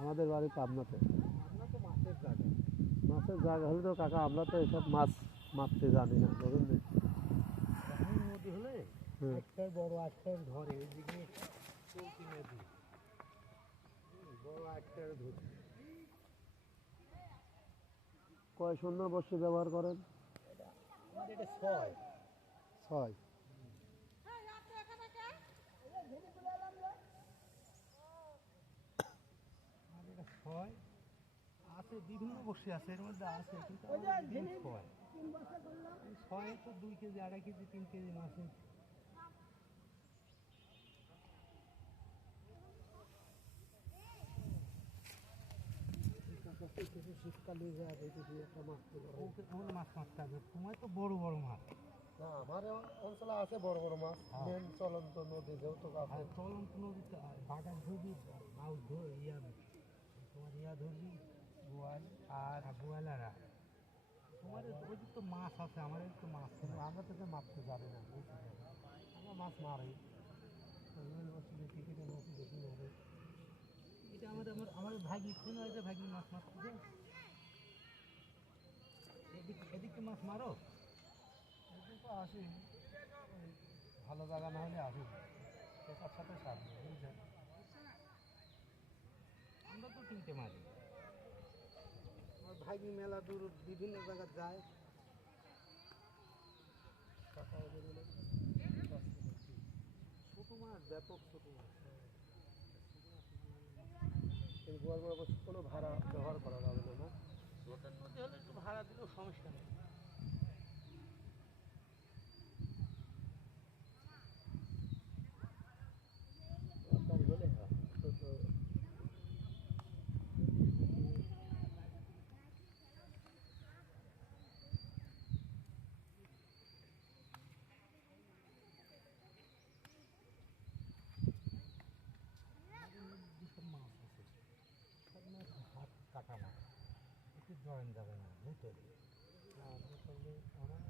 আমাদের বাড়ি পাবনাতে। মাছের জায়গা হলে তো কাকা আমরা তো এসব মাছ মারতে জানি না, ধরুন নদী হলে একটাই বড় একটাই ধরে এইদিকে চলতি নদী বড় একটাই ধরে। কয় সুন্দর বর্ষি ব্যবহার করেন? এটা ছয় ছয়। ছয় আছে, বিভিন্ন বর্ষি আছে, এর মধ্যে আছে কিন্তু ছয় ছয় তো 2 কেজি 2.5 কেজি 3 কেজি মাছের। শীতকালে একটা মাছ মাছ মারতে হবে, তোমার তো বড় বড় মাছ। না আমার অঞ্চলে আছে বড় বড় মাছ, মেন চলন্ত নদী যেহেতু চলন্ত নদীতে বাগান ধরবি, মাছ ইয়া তোমার ইয়া ধরবি বোয়াল আর বোয়ালারা। তোমার ওই তো মাছ আছে, আমাদের তো মাছ নেই। আমরা তো মারতে জানি না, আমরা মাছ মারি টিকিটে মাছ বেশি মারি। এটা আমাদের ভাগি কোনো একটা ভাগি মাছ মারতে এদিকে মাছ মারো। এদিকে তো আসি, ভালো জায়গা না হলে আসি, পেশার সাথে সাথে বুঝছেন। আমরা তো 3টে মারি। আমার ভাগি মেলা দূর বিভিন্ন জায়গায় যায়। ছোট মাছ, ব্যাপক ছোট মাছ। এই গরমে অবশ্য কোনো ভাড়া ব্যবহার করা যাবে না, না? স্রোতের নদী হলে একটু ভাড়া দিলেও সমস্যা নেই। হলে হ্যাঁ তো যেসব মাছ আছে সব মাছ হাত কাটা মাছ, একটু জয়েন যাবে না ভেতরে। না, আমার